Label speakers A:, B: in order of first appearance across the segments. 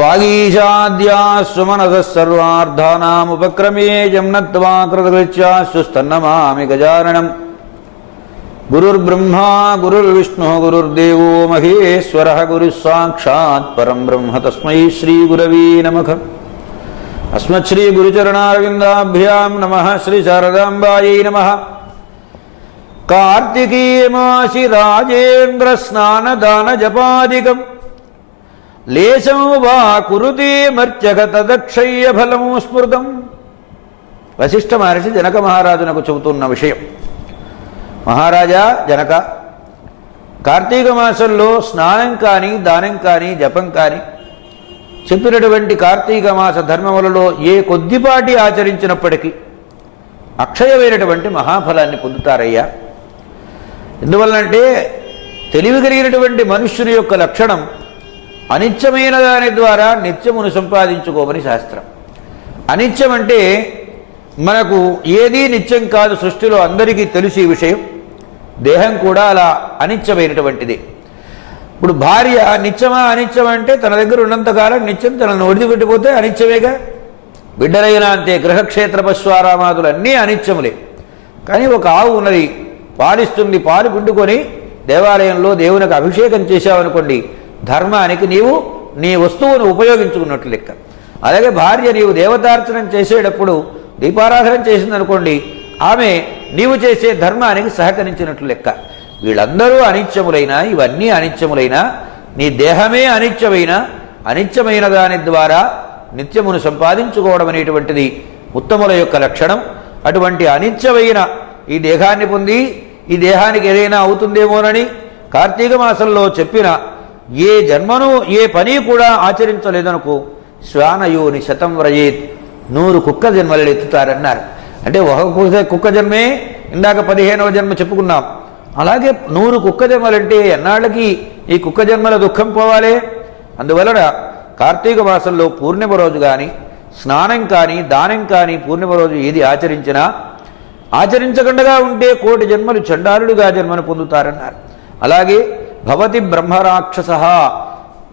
A: వాగీశాద్యాస్వమనసः సర్వార్థానాముపక్రమే జమ్నత్వా కృతకృత్యాస్సుస్తన్నమామి గజాననం గురుర్బ్రహ్మా గురుర్విష్ణుः గురుర్దేవో మహేశ్వరः గురుः పరం బ్రహ్మ తస్మై శ్రీగురవీ నమః అస్మత్శ్రీగురుచరణారవిందాభ్యాం నమः శ్రీశారదాంబాయై నమः కార్తికీయమాసి రాజేంద్ర స్నానదాన జపాదికం లేశం వా కురుతే మర్చక తదక్షయ్య ఫలం స్మృతం వశిష్ఠ మహర్షి జనక మహారాజునకు చెబుతున్న విషయం. మహారాజా జనక కార్తీక మాసంలో స్నానం కానీ దానం కానీ జపం కానీ చెప్పినటువంటి కార్తీక మాస ధర్మములలో ఏ కొద్దిపాటి ఆచరించినప్పటికీ అక్షయమైనటువంటి మహాఫలాన్ని పొందుతారయ్యా. ఎందువల్లంటే తెలివి కలిగినటువంటి మనుష్యుని యొక్క లక్షణం అనిత్యమైన దాని ద్వారా నిత్యమును సంపాదించుకోమని శాస్త్రం. అనిత్యం అంటే మనకు ఏదీ నిత్యం కాదు సృష్టిలో అందరికీ తెలిసి ఈ విషయం. దేహం కూడా అలా అనిత్యమైనటువంటిది. ఇప్పుడు భార్య నిత్యమా అనిత్యం అంటే తన దగ్గర ఉన్నంతకాలం నిత్యం తనను వదిలిపెట్టిపోతే అనిత్యమేగా? బిడ్డలైనా అంతే గృహక్షేత్ర పశ్వారామాదులు అన్నీ అనిత్యములే. కానీ ఒక ఆవు ఉన్నది పాలిస్తుంది పాలు పిండుకొని దేవాలయంలో దేవునికి అభిషేకం చేశావనుకోండి ధర్మానికి నీవు నీ వస్తువును ఉపయోగించుకున్నట్లు లెక్క. అలాగే భార్య నీవు దేవతార్చనం చేసేటప్పుడు దీపారాధన చేసిందనుకోండి ఆమె నీవు చేసే ధర్మానికి సహకరించినట్లు లెక్క. వీళ్ళందరూ అనిత్యములైనా ఇవన్నీ అనిత్యములైనా నీ దేహమే అనిత్యమైన అనిత్యమైన దాని ద్వారా నిత్యమును సంపాదించుకోవడం అనేటువంటిది ఉత్తముల యొక్క లక్షణం. అటువంటి అనిత్యమైన ఈ దేహాన్ని పొంది ఈ దేహానికి ఏదైనా అవుతుందేమోనని కార్తీక మాసంలో చెప్పిన ఏ జన్మను ఏ పని కూడా ఆచరించలేదనుకో శ్వానయోని శతం వ్రజేత్ నూరు కుక్క జన్మలు ఎత్తుతారన్నారు. అంటే ఒక కుక్క- కుక్క జన్మే ఇందాక పదిహేనవ జన్మ చెప్పుకున్నాం. అలాగే నూరు కుక్క జన్మలంటే ఎన్నాళ్ళకి ఈ కుక్క జన్మల దుఃఖం పోవాలే? అందువలన కార్తీక మాసంలో పూర్ణిమ రోజు కానీ స్నానం కానీ దానం కానీ పూర్ణిమ రోజు ఏది ఆచరించినా ఆచరించకుండా ఉంటే కోటి జన్మలు చండాలుడుగా జన్మను పొందుతారన్నారు. అలాగే భవతి బ్రహ్మరాక్షస.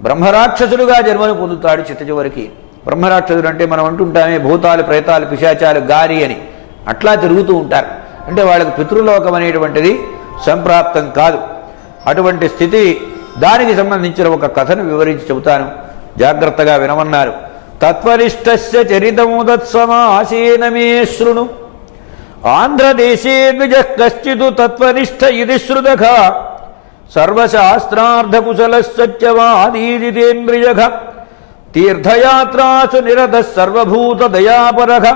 A: బ్రహ్మరాక్షసుడుగా జన్మను పొందుతాడు చిట్ట బ్రహ్మరాక్షసుడు అంటే మనం అంటుంటామే భూతాలు ప్రేతాలు పిశాచాలు గారి అని. అట్లా తిరుగుతూ ఉంటారు. అంటే వాళ్ళకి పితృలోకం అనేటువంటిది సంప్రాప్తం కాదు. అటువంటి స్థితి దానికి సంబంధించిన ఒక కథను వివరించి చెబుతాను. జాగ్రత్తగా వినమన్నారు. తత్వనిష్టస్య చరితముదత్సమాసేన శృణు. ఆంధ్రదేశే ద్విజ కశ్చిదు తత్వనిష్ట ఇది శృదఖ సర్వశాస్త్రార్థకుశలశ్చవాదీజితేంద్రియఘ తీర్థయాత్రాసు నిరత సర్వభూత దయాపరఘ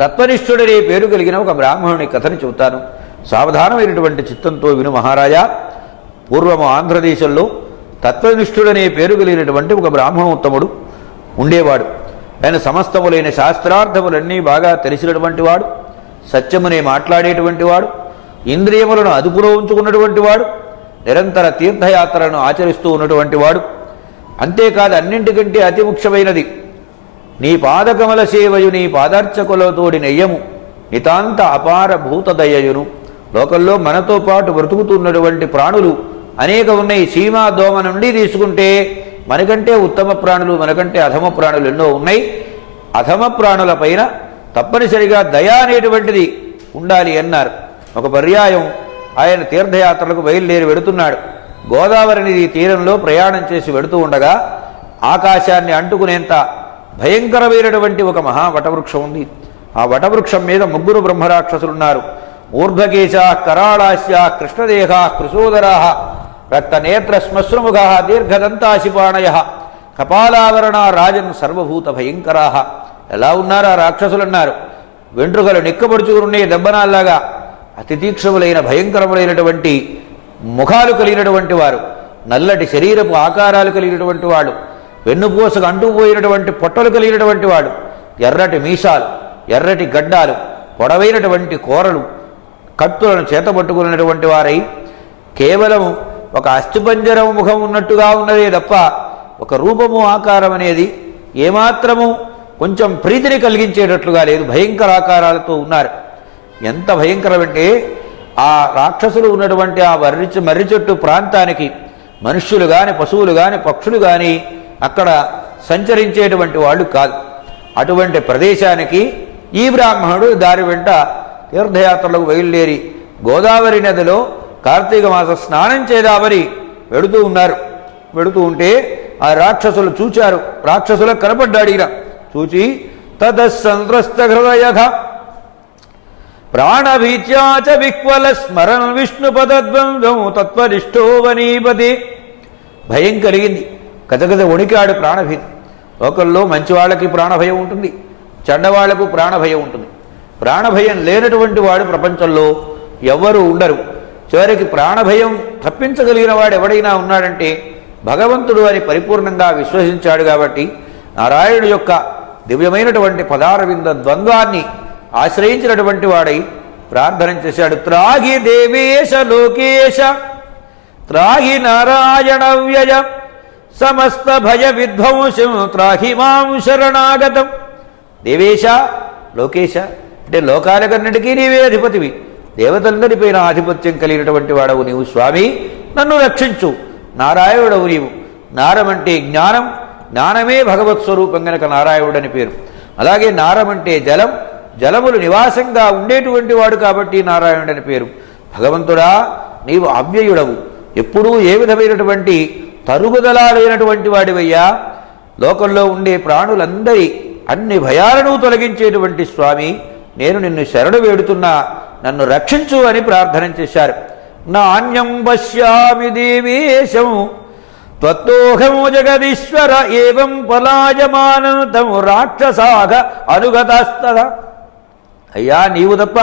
A: తత్వనిష్ఠుడనే పేరు కలిగిన ఒక బ్రాహ్మణుని కథని చెబుతాను. సావధానమైనటువంటి చిత్తంతో విను మహారాజా. పూర్వము ఆంధ్రదేశంలో తత్వనిష్ఠుడనే పేరు కలిగినటువంటి ఒక బ్రాహ్మణోత్తముడు ఉండేవాడు. ఆయన సమస్తములైన శాస్త్రార్థములన్నీ బాగా తెలిసినటువంటి వాడు సత్యమునే మాట్లాడేటువంటి వాడు. ఇంద్రియములను అదుపులో ఉంచుకున్నటువంటి వాడు నిరంతర తీర్థయాత్రలను ఆచరిస్తూ ఉన్నటువంటి వాడు. అంతేకాదు అన్నింటికంటే అతి ముఖ్యమైనది నీ పాదకమల సేవయు నీ పాదార్చకులతోడి నెయ్యము నితాంత అపార భూతదయయును. లోకల్లో మనతో పాటు బ్రతుకుతున్నటువంటి ప్రాణులు అనేక ఉన్నాయి. సీమా దోమ నుండి తీసుకుంటే మనకంటే ఉత్తమ ప్రాణులు మనకంటే అధమ ప్రాణులు ఎన్నో ఉన్నాయి. అధమ ప్రాణుల పైన తప్పనిసరిగా దయ అనేటువంటిది ఉండాలి అన్నారు. ఒక పర్యాయం. ఆయన తీర్థయాత్రలకు బయలుదేరి వెడుతున్నాడు. గోదావరి నది తీరంలో ప్రయాణం చేసి వెడుతూ ఉండగా ఆకాశాన్ని అంటుకునేంత భయంకరమైనటువంటి ఒక మహా వటవృక్షం ఉంది. ఆ వటవృక్షం మీద ముగ్గురు బ్రహ్మరాక్షసులున్నారు. ఊర్ధ్వకేశా కరాళాశ్య కృష్ణదేహ కృశోదరా రక్తనేత్ర శ్మశ్రుముఖ దీర్ఘదంతాశిపాణయ కపాలావరణ రాజన్ సర్వభూత భయంకరా. ఎలా ఉన్నారు ఆ రాక్షసులన్నారు? వెంట్రుకలు నిక్కబడుచుకునే దెబ్బనాల్లాగా అతితీక్షములైన భయంకరములైనటువంటి ముఖాలు కలిగినటువంటి వారు నల్లటి శరీరపు ఆకారాలు కలిగినటువంటి వాడు వెన్నుపూసకు అంటుపోయినటువంటి పొట్టలు కలిగినటువంటి వాడు ఎర్రటి మీసాలు ఎర్రటి గడ్డాలు పొడవైనటువంటి కూరలు కత్తులను చేతబట్టుకున్నటువంటి వారై కేవలం ఒక అస్థిపంజరం ముఖం ఉన్నట్టుగా ఉన్నదే తప్ప ఒక రూపము ఆకారం అనేది ఏమాత్రము కొంచెం ప్రీతిని కలిగించేటట్లుగా లేదు భయంకర ఆకారాలతో ఉన్నారు. ఎంత భయంకరమంటే ఆ రాక్షసులు ఉన్నటువంటి ఆ మర్రి మర్రి చెట్టు ప్రాంతానికి మనుష్యులు కానీ పశువులు కానీ పక్షులు కానీ అక్కడ సంచరించేటువంటి వాళ్ళు కాదు. అటువంటి ప్రదేశానికి ఈ బ్రాహ్మణుడు దారి వెంట తీర్థయాత్రలకు బయలుదేరి గోదావరి నదిలో కార్తీక మాస స్నానం చేదామని వెడుతూ ఉన్నారు. వెడుతూ ఉంటే ఆ రాక్షసులు చూచారు. రాక్షసులకు కనపడ్డాడు ఈయన. చూచి తదసంత్రస్త హృదయ ప్రాణభీత్యా చ విక్వల స్మరన్ విష్ణుపదద్వంద్వం తత్వనిష్టో వనీపతి. భయం కలిగింది. గజగజ వణికాడు ప్రాణభీతి లోకల్లో మంచివాళ్ళకి ప్రాణభయం ఉంటుంది. చెడ్డవాళ్ళకు ప్రాణభయం ఉంటుంది. ప్రాణభయం లేనటువంటి వాడు ప్రపంచంలో ఎవ్వరూ ఉండరు. చివరికి ప్రాణభయం తప్పించగలిగిన వాడు ఎవడైనా ఉన్నాడంటే భగవంతుడు అని పరిపూర్ణంగా విశ్వసించాడు కాబట్టి నారాయణుడు యొక్క దివ్యమైనటువంటి పదారవింద ద్వంద్వాన్ని ఆశ్రయించినటువంటి వాడై ప్రార్థన చేశాడు. త్రాగి దేవేశ లోకేశ త్రాగి నారాయణ వ్యయ సమస్త భయ విధ్వంసం త్రాహి మాం శరణాగతం. దేవేశ లోకేశ అంటే లోకాలకన్నిటికీ నీవే అధిపతివి. దేవతలందరిపైన ఆధిపత్యం కలిగినటువంటి వాడవు నీవు స్వామి. నన్ను రక్షించు. నారాయణుడవు నీవు. నారమంటే జ్ఞానం. జ్ఞానమే భగవత్ స్వరూపం గనక నారాయణుడని పేరు. అలాగే నారమంటే జలం. జలములు నివాసంగా ఉండేటువంటి వాడు కాబట్టి నారాయణుడని పేరు. భగవంతుడా నీవు అవ్యయుడవు. ఎప్పుడూ ఏ విధమైనటువంటి తరుగుదల లేనటువంటి వాడివయ్యా? లోకంలో ఉండే ప్రాణులందరి అన్ని భయాలను తొలగించేటువంటి స్వామి నేను నిన్ను శరణు వేడుతున్నా నన్ను రక్షించు అని ప్రార్థన చేశారు. నాణ్యం పశ్యామి దేవేశం త్వత్తోహము జగదీశ్వర ఏవం పలాయమానం తము రాక్షసాగ అనుగతస్తద. అయ్యా నీవు తప్ప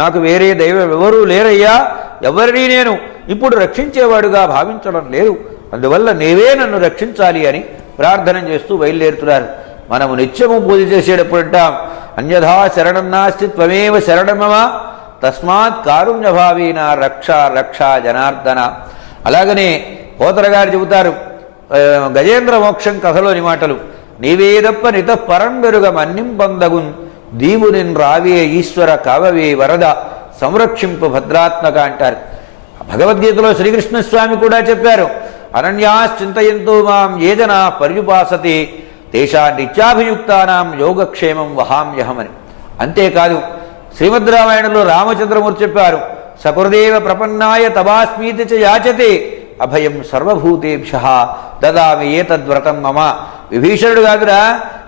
A: నాకు వేరే దైవం ఎవరూ లేరయ్యా. ఎవరిని నేను ఇప్పుడు రక్షించేవాడుగా భావించడం లేదు. అందువల్ల నీవే నన్ను రక్షించాలి అని ప్రార్థన చేస్తూ బయలుదేరుతున్నారు. మనము నిత్యము పూజ చేసేటప్పుడు అంటాం అన్యథా శరణం నాస్తి త్వమేవ శరణమమా? తస్మాత్ కారుణ్యభావీన రక్ష రక్ష జనార్దన. అలాగనే పోతర గారు చెబుతారు గజేంద్ర మోక్షం కథలోని మాటలు. నీవేదప్ప నిత పరంబెరుగ మన్నిం పొందగున్ దీవు నిన్ రావే ఈశ్వర కావవే వరద సంరక్షింపు భద్రాత్మక అంటారు. భగవద్గీతలో శ్రీకృష్ణస్వామి కూడా చెప్పారు అనన్యాశ్చింతయంతో మాం ఏదనా పర్యుపాసతే దేశా నిత్యాభియుక్తానాం యోగక్షేమం వహామ్యహమని. అంతేకాదు శ్రీమద్ రామాయణంలో రామచంద్రమూర్తి చెప్పారు సకృదేవ ప్రపన్నాయ తవాస్మీతి చ యాచతే అభయం సర్వభూతేభ్య దదామి ఏతద్వ్రతం మమ. విభీషణుడు కాదురా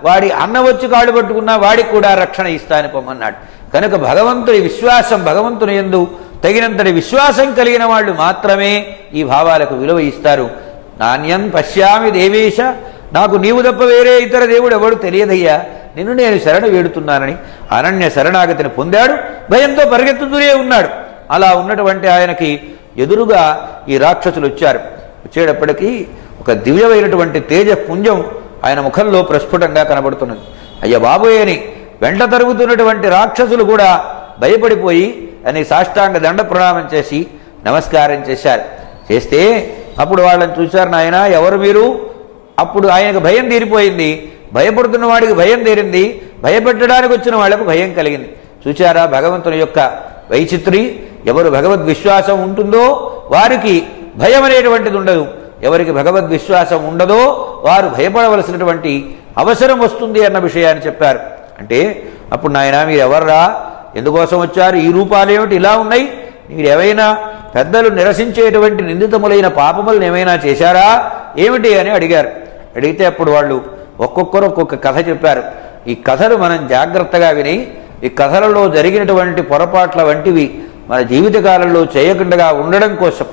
A: వాడి అన్న వచ్చి కాళ్ళు పట్టుకున్నా వాడికి కూడా రక్షణ ఇస్తాను పొమ్మన్నాడు. కనుక భగవంతుడి విశ్వాసం భగవంతుని ఎందు తగినంతటి విశ్వాసం కలిగిన వాళ్ళు మాత్రమే ఈ భావాలకు విలువ ఇస్తారు. నాణ్యం పశ్యామి దేవేశ నాకు నీవు తప్ప వేరే ఇతర దేవుడు ఎవడు తెలియదయ్యా. నిన్ను నేను శరణు వేడుతున్నానని అనన్య శరణాగతిని పొందాడు. భయంతో పరిగెత్తుతూనే ఉన్నాడు. అలా ఉన్నటువంటి ఆయనకి ఎదురుగా ఈ రాక్షసులు వచ్చారు. వచ్చేటప్పటికీ ఒక దివ్యమైనటువంటి తేజ పుంజం ఆయన ముఖంలో ప్రస్ఫుటంగా కనబడుతున్నది. అయ్య బాబోయని వెంట తరుగుతున్నటువంటి రాక్షసులు కూడా భయపడిపోయి అని సాష్టాంగ దండ ప్రణామం చేసి నమస్కారం చేశారు. చేస్తే అప్పుడు వాళ్ళని చూశారు నాయన ఎవరు మీరు? అప్పుడు ఆయనకు భయం తీరిపోయింది. భయపడుతున్న వాడికి భయం తీరింది. భయపెట్టడానికి వచ్చిన వాళ్ళకు భయం కలిగింది. చూచారా భగవంతుని యొక్క వైచిత్రి? ఎవరు భగవద్ విశ్వాసం ఉంటుందో వారికి భయం అనేటువంటిది ఉండదు. ఎవరికి భగవద్ విశ్వాసం ఉండదో వారు భయపడవలసినటువంటి అవసరం వస్తుంది అన్న విషయాన్ని చెప్పారు. అంటే అప్పుడు నాయన మీరు ఎవర్రా ఎందుకోసం వచ్చారు? ఈ రూపాలేమిటి ఇలా ఉన్నాయి. మీరు ఏవైనా పెద్దలు నిరసించేటువంటి నిందితములైన పాపములను ఏమైనా చేశారా? ఏమిటి అని అడిగారు. అడిగితే అప్పుడు వాళ్ళు ఒక్కొక్కరు ఒక్కొక్క కథ చెప్పారు. ఈ కథలు మనం జాగ్రత్తగా విని ఈ కథలలో జరిగినటువంటి పొరపాట్ల వంటివి మన జీవితకాలంలో చేయకుండా ఉండడం కోసం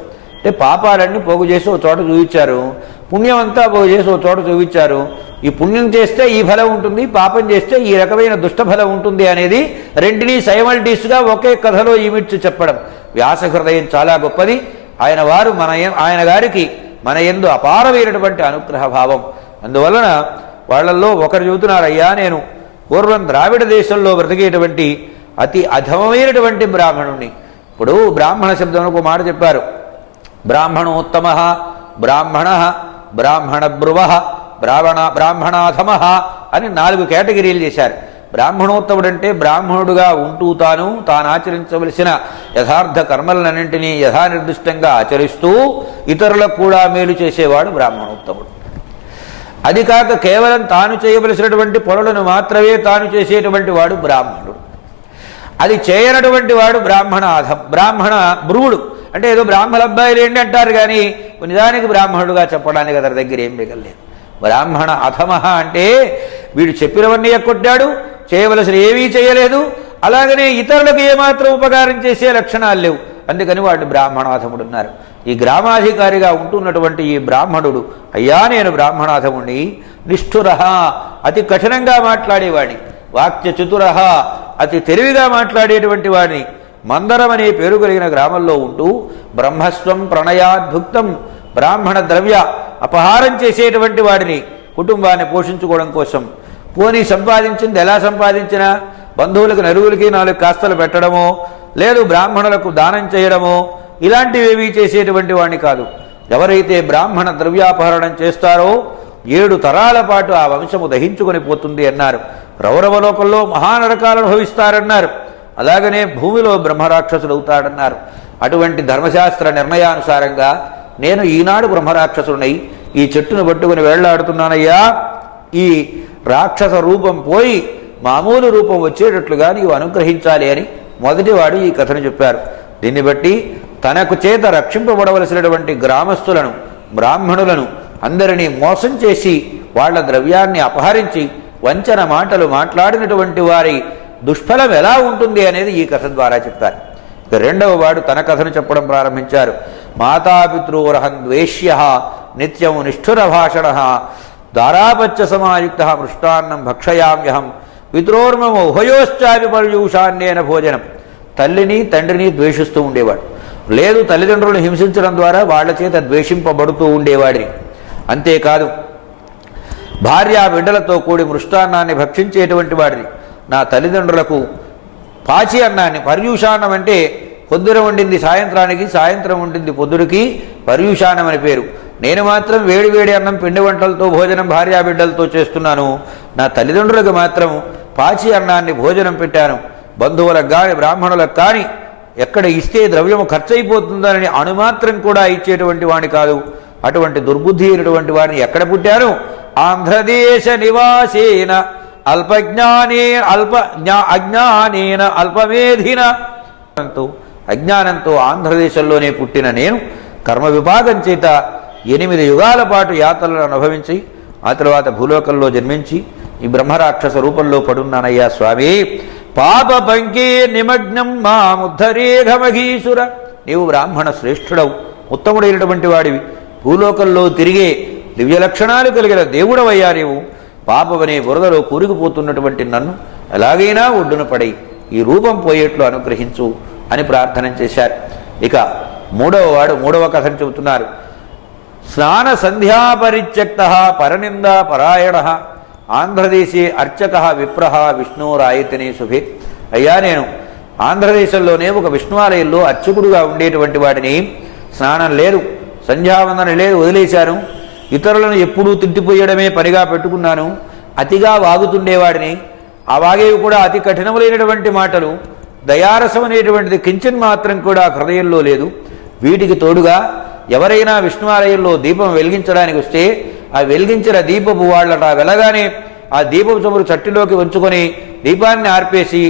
A: అంటే పాపాలన్నీ పోగు చేసి ఒక చోట చూపించారు. పుణ్యం అంతా పోగు చేసి ఒక చోట చూపించారు. ఈ పుణ్యం చేస్తే ఈ ఫలం ఉంటుంది పాపం చేస్తే ఈ రకమైన దుష్టఫలం ఉంటుంది అనేది రెంటినీ సైమల్టీస్గా ఒకే కథలో ఈమిడ్చి చెప్పడం. వ్యాస హృదయం చాలా గొప్పది. ఆయన వారు మన ఆయన గారికి మన ఎందు అపారమైనటువంటి అనుగ్రహ భావం. అందువలన వాళ్ళల్లో ఒకరు చెబుతున్నారు అయ్యా నేను పూర్వం ద్రావిడ దేశంలో బ్రతికేటువంటి అతి అధమమైనటువంటి బ్రాహ్మణుణ్ణి. ఇప్పుడు బ్రాహ్మణ శబ్దం ఒక మాట చెప్పారు. బ్రాహ్మణోత్తమ బ్రాహ్మణ బ్రాహ్మణ బ్రువ బ్రాహ్మణ బ్రాహ్మణాధమ అని నాలుగు కేటగిరీలు చేశారు. బ్రాహ్మణోత్తముడంటే బ్రాహ్మణుడుగా ఉంటూ తాను తాను ఆచరించవలసిన యథార్థ కర్మలన్నింటినీ యథానిర్దిష్టంగా ఆచరిస్తూ ఇతరులకు కూడా మేలు చేసేవాడు బ్రాహ్మణోత్తముడు. అది కాక కేవలం తాను చేయవలసినటువంటి పనులను మాత్రమే తాను చేసేటువంటి వాడు బ్రాహ్మణుడు. అది చేయనటువంటి వాడు బ్రాహ్మణ అధం బ్రాహ్మణ బ్రువుడు. అంటే ఏదో బ్రాహ్మణ అబ్బాయిలు ఏంటి అంటారు కానీ నిజానికి బ్రాహ్మణుడుగా చెప్పడానికి అతని దగ్గర ఏం మిగలేదు బ్రాహ్మణ అధమహ అంటే వీడు చెప్పినవన్నీ ఎక్కొట్టాడు చేయవలసిన ఏమీ చేయలేదు అలాగనే ఇతరులకు ఏమాత్రం ఉపకారం చేసే లక్షణాలు లేవు. అందుకని వాడు బ్రాహ్మణాధముడున్నారు ఈ గ్రామాధికారిగా ఉంటున్నటువంటి ఈ బ్రాహ్మణుడు అయ్యా నేను బ్రాహ్మణాధముని నిష్ఠుర అతి కఠినంగా మాట్లాడేవాడిని వాక్య చతుర అతి తెలివిగా మాట్లాడేటువంటి వాడిని మందరం అనే పేరు కలిగిన గ్రామంలో ఉంటూ బ్రహ్మస్వం ప్రణయాద్భుక్తం బ్రాహ్మణ ద్రవ్య అపహారం చేసేటువంటి వాడిని కుటుంబాన్ని పోషించుకోవడం కోసం. పోనీ సంపాదించింది ఎలా సంపాదించినా? బంధువులకు నరుగులకి నాలుగు కాస్తలు పెట్టడమో లేదు బ్రాహ్మణులకు దానం చేయడమో ఇలాంటివేవీ చేసేటువంటి వాడిని కాదు. ఎవరైతే బ్రాహ్మణ ద్రవ్యాపహరణం చేస్తారో ఏడు తరాల పాటు ఆ వంశము దహించుకొని పోతుంది అన్నారు. రౌరవలోకంలో మహానరకాలు అనుభవిస్తారన్నారు. అలాగనే భూమిలో బ్రహ్మరాక్షసుడు అవుతాడన్నారు అటువంటి ధర్మశాస్త్ర నిర్ణయానుసారంగా నేను ఈనాడు బ్రహ్మరాక్షసుడినై ఈ చెట్టును పట్టుకుని వేళ్ళాడుతున్నానయ్యా. ఈ రాక్షస రూపం పోయి మామూలు రూపం వచ్చేటట్లుగా నీవు అనుగ్రహించాలి అని మొదటివాడు ఈ కథను చెప్పారు. దీన్ని బట్టి తనకు చేత రక్షింపబడవలసినటువంటి గ్రామస్తులను బ్రాహ్మణులను అందరినీ మోసం చేసి వాళ్ళ ద్రవ్యాన్ని అపహరించి వంచన మాటలు మాట్లాడినటువంటి వారి దుష్ఫలం ఎలా ఉంటుంది అనేది ఈ కథ ద్వారా చెప్తారు. ఇక రెండవ వాడు తన కథను చెప్పడం ప్రారంభించారు. మాతాపితృరహం ద్వేష్య నిత్యం నిష్ఠుర భాషణ దారాపచ్చ సమాయుక్త మృష్టాన్నం భక్షయామ్యహం పితృర్మమ ఉభయోశ్చాపి పర్యూషాన్నేన భోజనం. తల్లిని తండ్రిని ద్వేషిస్తూ ఉండేవాడు. లేదు తల్లిదండ్రులను హింసించడం ద్వారా వాళ్ళ చేత ద్వేషింపబడుతూ ఉండేవాడిని. అంతేకాదు భార్య బిడ్డలతో కూడి మృష్టాన్నాన్ని భక్షించేటువంటి వాడిని. నా తల్లిదండ్రులకు పాచి అన్నాన్ని. పర్యూషాన్నం అంటే పొద్దున వండింది సాయంత్రానికి సాయంత్రం వండింది పొద్దుడికి పర్యూషానం అని పేరు. నేను మాత్రం వేడి వేడి అన్నం పిండి వంటలతో భోజనం భార్యా బిడ్డలతో చేస్తున్నాను. నా తల్లిదండ్రులకు మాత్రం పాచి అన్నాన్ని భోజనం పెట్టాను. బంధువులకు కానీ బ్రాహ్మణులకు కానీ ఎక్కడ ఇస్తే ద్రవ్యము ఖర్చయిపోతుందని అణుమాత్రం కూడా ఇచ్చేటువంటి వాడిని కాదు. అటువంటి దుర్బుద్ధి అయినటువంటి వాడిని ఎక్కడ పుట్టారు ఆంధ్రదేశ నివాసేన. అల్పజ్ఞానే అల్ప జ్ఞా అజ్ఞానేన అల్పమేధిన అజ్ఞానంతో ఆంధ్రదేశంలోనే పుట్టిన నేను. కర్మ విభాగం చేత ఎనిమిది యుగాల పాటు యాత్రలను అనుభవించి ఆ తర్వాత భూలోకంలో జన్మించి ఈ బ్రహ్మరాక్షస రూపంలో పడున్నానయ్యా స్వామి. పాప పంకే నిమగ్నం మా ముద్ధరేఘమఘీసుర నీవు బ్రాహ్మణ శ్రేష్ఠుడవు ఉత్తముడైనటువంటి వాడివి. భూలోకంలో తిరిగే దివ్య లక్షణాలు కలిగిన దేవుడవయ్యా నీవు. పాపమనే బురదలో కూరుకుపోతున్నటువంటి నన్ను ఎలాగైనా ఒడ్డున పడి ఈ రూపం పోయేట్లు అనుగ్రహించు అని ప్రార్థన చేశారు. ఇక మూడవ వాడు మూడవ కథను చెబుతున్నారు. స్నాన సంధ్యాపరిత్యక్త పరనింద పరాయణ ఆంధ్రదేశే అర్చక విప్ర విష్ణురాయతిని శుభే అయ్యా నేను ఆంధ్రదేశంలోనే ఒక విష్ణువాలయంలో అర్చకుడుగా ఉండేటువంటి వాడిని. స్నానం లేదు సంధ్యావందన లేదు వదిలేశాను. ఇతరులను ఎప్పుడూ తిట్టిపోయడమే పనిగా పెట్టుకున్నాను. అతిగా వాగుతుండేవాడిని. ఆ వాగేవి కూడా అతి కఠినములైనటువంటి మాటలు. దయారసం అనేటువంటిది కించన్ మాత్రం కూడా హృదయంలో లేదు. వీటికి తోడుగా ఎవరైనా విష్ణువాలయంలో దీపం వెలిగించడానికి వస్తే ఆ వెలిగించిన దీపపు వాళ్ళట వెలగానే ఆ దీపపు చమురు చట్టిలోకి ఉంచుకొని దీపాన్ని ఆర్పేసి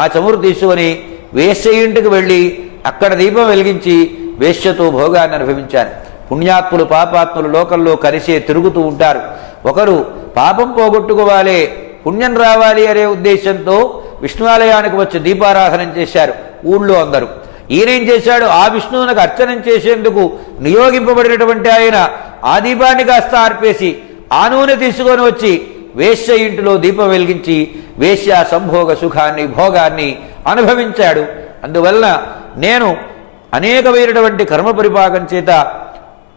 A: ఆ చమురు తీసుకొని వేశ్య ఇంటికి వెళ్ళి అక్కడ దీపం వెలిగించి వేశ్యతో భోగాన్ని అనుభవించాను. పుణ్యాత్ములు పాపాత్ములు లోకంలో కలిసే తిరుగుతూ ఉంటారు. ఒకరు పాపం పోగొట్టుకోవాలి పుణ్యం రావాలి అనే ఉద్దేశంతో విష్ణువాలయానికి వచ్చి దీపారాధన చేశారు ఊళ్ళో అందరూ. ఈయనేం చేశాడు? ఆ విష్ణువునకు అర్చనం చేసేందుకు నియోగింపబడినటువంటి ఆయన ఆ దీపాన్ని కాస్త ఆర్పేసి ఆ నూనె తీసుకొని వచ్చి వేశ్య ఇంటిలో దీపం వెలిగించి వేశ్య సంభోగ సుఖాన్ని భోగాన్ని అనుభవించాడు. అందువలన నేను అనేకమైనటువంటి కర్మ పరిపాకం చేత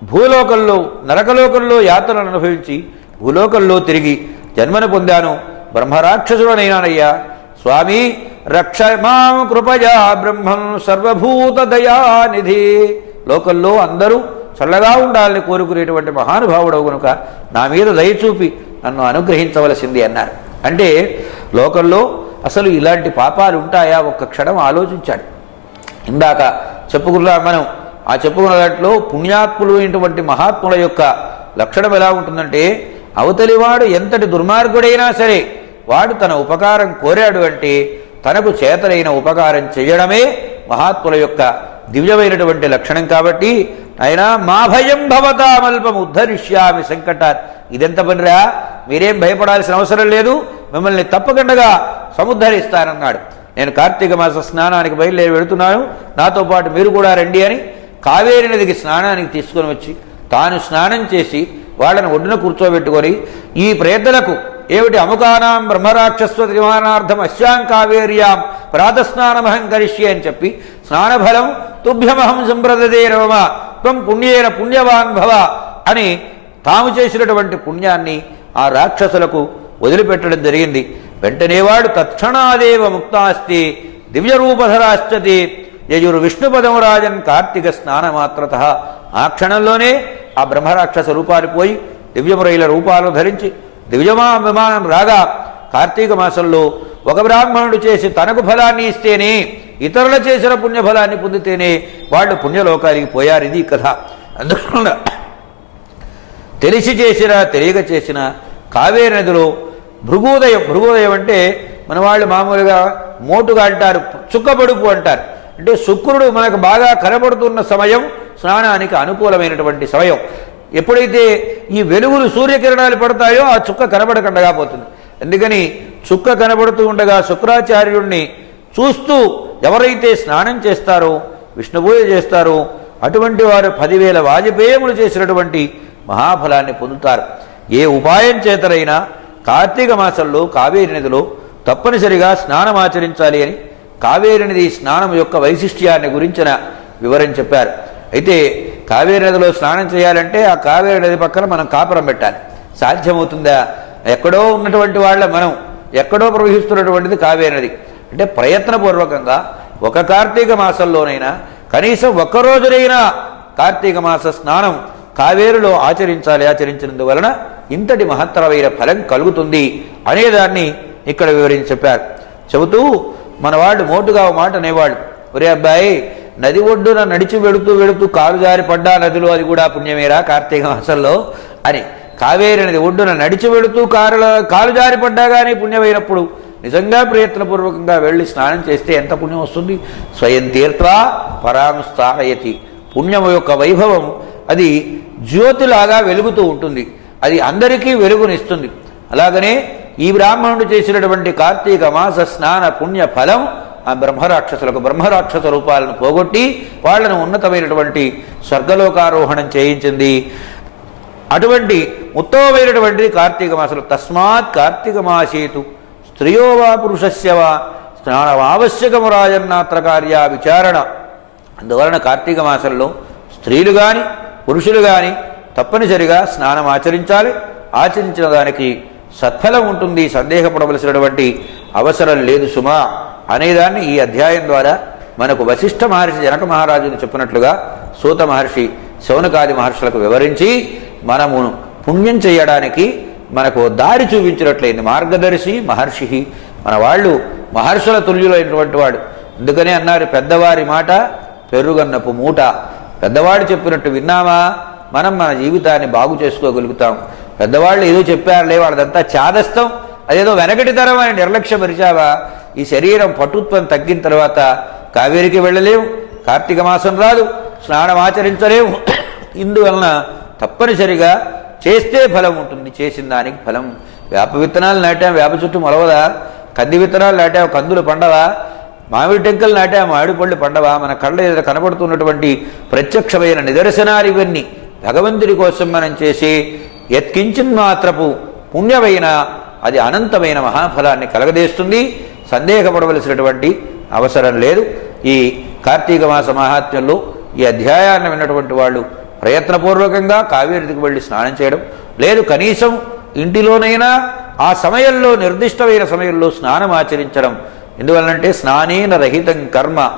A: భూలోకంలో నరకలోకంలో యాత్రలను అనుభవించి భూలోకంలో తిరిగి జన్మను పొందాను. బ్రహ్మరాక్షసుడనైనానయ్యా. స్వామి రక్ష మాం కృపయా బ్రహ్మం సర్వభూత దయానిధి. లోకంలో అందరూ చల్లగా ఉండాలని కోరుకునేటువంటి మహానుభావుడవు కనుక నా మీద దయ చూపి నన్ను అనుగ్రహించవలసింది అన్నారు. అంటే లోకంలో అసలు ఇలాంటి పాపాలు ఉంటాయా? ఒక్క క్షణం ఆలోచించాడు. ఇందాక చెప్పుకున్నాం మనం ఆ చెప్పుకున్న దాంట్లో పుణ్యాత్ములు అయినటువంటి మహాత్ముల యొక్క లక్షణం ఎలా ఉంటుందంటే అవతలివాడు ఎంతటి దుర్మార్గుడైనా సరే వాడు తన ఉపకారం కోరాడు అంటే తనకు చేతలైన ఉపకారం చేయడమే మహాత్ముల యొక్క దివ్యమైనటువంటి లక్షణం కాబట్టి ఆయన మా భయం భవతామల్పం ఉద్ధరిష్యామి సంకటాత్. ఇదెంత పనిరా? మీరేం భయపడాల్సిన అవసరం లేదు. మిమ్మల్ని తప్పకుండా సముద్ధరిస్తానన్నాడు. నేను కార్తీక మాస స్నానానికి బయలుదేరి వెళుతున్నాను. నాతో పాటు మీరు కూడా రండి అని కావేరి నదికి స్నానానికి తీసుకొని వచ్చి తాను స్నానం చేసి వాళ్ళని ఒడ్డున కూర్చోబెట్టుకొని ఈ ప్రేతలకు ఏమిటి అముకానాం బ్రహ్మరాక్షస్వ త్రిమానార్థం అశ్యాం కావేర్యాం ప్రాతస్నానమహం కరిష్యే అని చెప్పి స్నానఫలం తుభ్యమహం సంప్రదదే రవమ త్వం పుణ్యేన పుణ్యవాన్ భవ అని తాము చేసినటువంటి పుణ్యాన్ని ఆ రాక్షసులకు వదిలిపెట్టడం జరిగింది. వెంటనే వాడు తత్క్షణాదేవ ముక్తాస్తి దివ్యరూపధరాశ్చతి యజురు విష్ణుపదము రాజన్ కార్తీక స్నానమాత్రత. ఆ క్షణంలోనే ఆ బ్రహ్మరాక్షస రూపాలు పోయి దివ్యమురైల రూపాలు ధరించి దివ్యమా విమానం రాగా కార్తీక మాసంలో ఒక బ్రాహ్మణుడు చేసి తనకు ఫలాన్ని ఇస్తేనే ఇతరుల చేసిన పుణ్యఫలాన్ని పొందితేనే వాళ్ళు పుణ్యలోకానికి పోయారు ఇది కథ. అందువల్ల తెలిసి చేసినా తెలియక చేసిన కావేరి నదిలో భృగోదయం భృగోదయం అంటే మన వాళ్ళు మామూలుగా మోటుగా అంటారు చుక్కబడుపు అంటారు. అంటే శుక్రుడు మనకు బాగా కనబడుతున్న సమయం స్నానానికి అనుకూలమైనటువంటి సమయం. ఎప్పుడైతే ఈ వెలుగులు సూర్యకిరణాలు పడతాయో ఆ చుక్క కనబడకుండా పోతుంది. అందుకని చుక్క కనబడుతూ ఉండగా శుక్రాచార్యుణ్ణి చూస్తూ ఎవరైతే స్నానం చేస్తారో విష్ణుపూజ చేస్తారో అటువంటి వారు పదివేల వాజపేయములు చేసినటువంటి మహాఫలాన్ని పొందుతారు. ఏ ఉపాయం చేతనైనా కార్తీక మాసంలో కావేరి నదిలో తప్పనిసరిగా స్నానం ఆచరించాలి అని కావేరి నది స్నానం యొక్క వైశిష్ట్యాన్ని గురించిన వివరం చెప్పారు. అయితే కావేరి నదిలో స్నానం చేయాలంటే ఆ కావేరి నది పక్కన మనం కాపురం పెట్టాలి. సాధ్యమవుతుందా? ఎక్కడో ఉన్నటువంటి వాళ్ళ మనం ఎక్కడో ప్రవహిస్తున్నటువంటిది కావేరి నది. అంటే ప్రయత్నపూర్వకంగా ఒక కార్తీక మాసంలోనైనా కనీసం ఒక్కరోజునైనా కార్తీక మాస స్నానం కావేరులో ఆచరించాలి ఆచరించినందువలన ఇంతటి మహత్తరమైన ఫలం కలుగుతుంది అనేదాన్ని ఇక్కడ వివరించి చెప్పారు. చెబుతూ మన వాళ్ళు మోటుగా మాట అనేవాళ్ళు. ఒరే అబ్బాయి నది ఒడ్డున నడిచి వెడుతూ వెడుతూ కాలు జారి పడ్డా నదిలో అది కూడా పుణ్యమేరా కార్తీక మాసంలో? అని. కావేరి నది ఒడ్డున నడిచి వెడుతూ కారుల కాలు జారి పడ్డా కానీ పుణ్యమైనప్పుడు నిజంగా ప్రయత్నపూర్వకంగా వెళ్ళి స్నానం చేస్తే ఎంత పుణ్యం వస్తుంది? స్వయం తీర్థా పరాంస్థానయతి పుణ్యం యొక్క వైభవం అది జ్యోతిలాగా వెలుగుతూ ఉంటుంది. అది అందరికీ వెలుగునిస్తుంది. అలాగనే ఈ బ్రాహ్మణుడు చేసినటువంటి కార్తీక మాస స్నాన పుణ్య ఫలం ఆ బ్రహ్మరాక్షసులకు బ్రహ్మరాక్షస రూపాలను పోగొట్టి వాళ్ళను ఉన్నతమైనటువంటి స్వర్గలోకారోహణం చేయించింది. అటువంటి ఉత్తమమైనటువంటి కార్తీక మాసలు. తస్మాత్ కార్తీక మాసేతు స్త్రియో వా పురుషస్య వా స్నానమావశ్యకము రాజన్నాత్ర కార్య విచారణ. అందువలన కార్తీక మాసంలో స్త్రీలు కానీ పురుషులు కానీ తప్పనిసరిగా స్నానం ఆచరించాలి. ఆచరించిన దానికి సత్ఫలం ఉంటుంది సందేహపడవలసినటువంటి అవసరం లేదు సుమా అనేదాన్ని ఈ అధ్యాయం ద్వారా మనకు వశిష్ఠ మహర్షి జనక మహారాజును చెప్పినట్లుగా సూత మహర్షి శౌనకాది మహర్షులకు వివరించి మనము పుణ్యం చేయడానికి మనకు దారి చూపించినట్లయింది. మార్గదర్శి మహర్షి. మన వాళ్ళు మహర్షుల తుల్యులైనటువంటి వాడు. అందుకనే అన్నారు పెద్దవారి మాట పెరుగన్నపు మూట. పెద్దవాడు చెప్పినట్టు విన్నామా? మనం మన జీవితాన్ని బాగు చేసుకోగలుగుతాం. పెద్దవాళ్ళు ఏదో చెప్పారులే వాళ్ళదంతా చాదస్తం. అదేదో వెనకటితరం అని నిర్లక్ష్యపరిచావా ఈ శరీరం పటుత్వం తగ్గిన తర్వాత కావేరికి వెళ్ళలేము కార్తీక మాసం రాదు స్నానం ఆచరించలేము ఇందువలన తప్పనిసరిగా చేస్తే ఫలం ఉంటుంది చేసిన దానికి ఫలం. వేప విత్తనాలు నాటాం వేప చుట్టూ మొలవదా? కంది విత్తనాలు నాటాం కందులు పండవా? మామిడి టెంకలు నాటా మామిడి పళ్ళు పండవా? మన కళ్ళ ఎదుట కనబడుతున్నటువంటి ప్రత్యక్షమైన నిదర్శనాలు ఇవన్నీ. భగవంతుడి కోసం మనం చేసి యత్కించిన్ మాత్రపు పుణ్యమైన అది అనంతమైన మహాఫలాన్ని కలగదేస్తుంది సందేహపడవలసినటువంటి అవసరం లేదు. ఈ కార్తీక మాస మహాత్మ్యంలో ఈ అధ్యాయాన్ని విన్నటువంటి వాళ్ళు ప్రయత్నపూర్వకంగా కావేరికి వెళ్ళి స్నానం చేయడం. లేదు కనీసం ఇంటిలోనైనా ఆ సమయంలో నిర్దిష్టమైన సమయంలో స్నానం ఆచరించడం. ఎందువల్లంటే స్నానేన రహితం కర్మ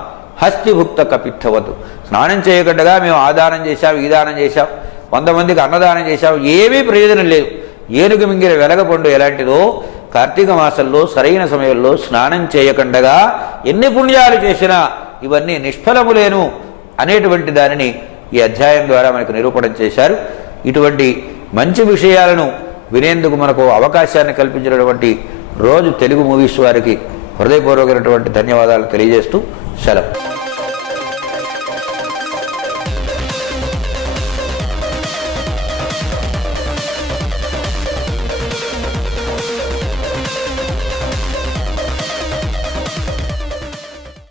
A: హస్తిభుక్త కపిత్వతు స్నానం చేయకుండా మేము ఆదానం చేశాం ఈ దానం చేశాం. వంద మందికి అన్నదానం చేశావు ఏమీ ప్రయోజనం లేదు. ఏనుగు మింగిన వెలగపండు ఎలాంటిదో కార్తీక మాసంలో సరైన సమయంలో స్నానం చేయకుండగా ఎన్ని పుణ్యాలు చేసినా ఇవన్నీ నిష్ఫలములేను అనేటువంటి దానిని ఈ అధ్యాయం ద్వారా మనకు నిరూపణం చేశారు. ఇటువంటి మంచి విషయాలను వినేందుకు మనకు అవకాశాన్ని కల్పించినటువంటి రోజు తెలుగు మూవీస్ వారికి హృదయపూర్వకమైనటువంటి ధన్యవాదాలు తెలియజేస్తూ సెలవు.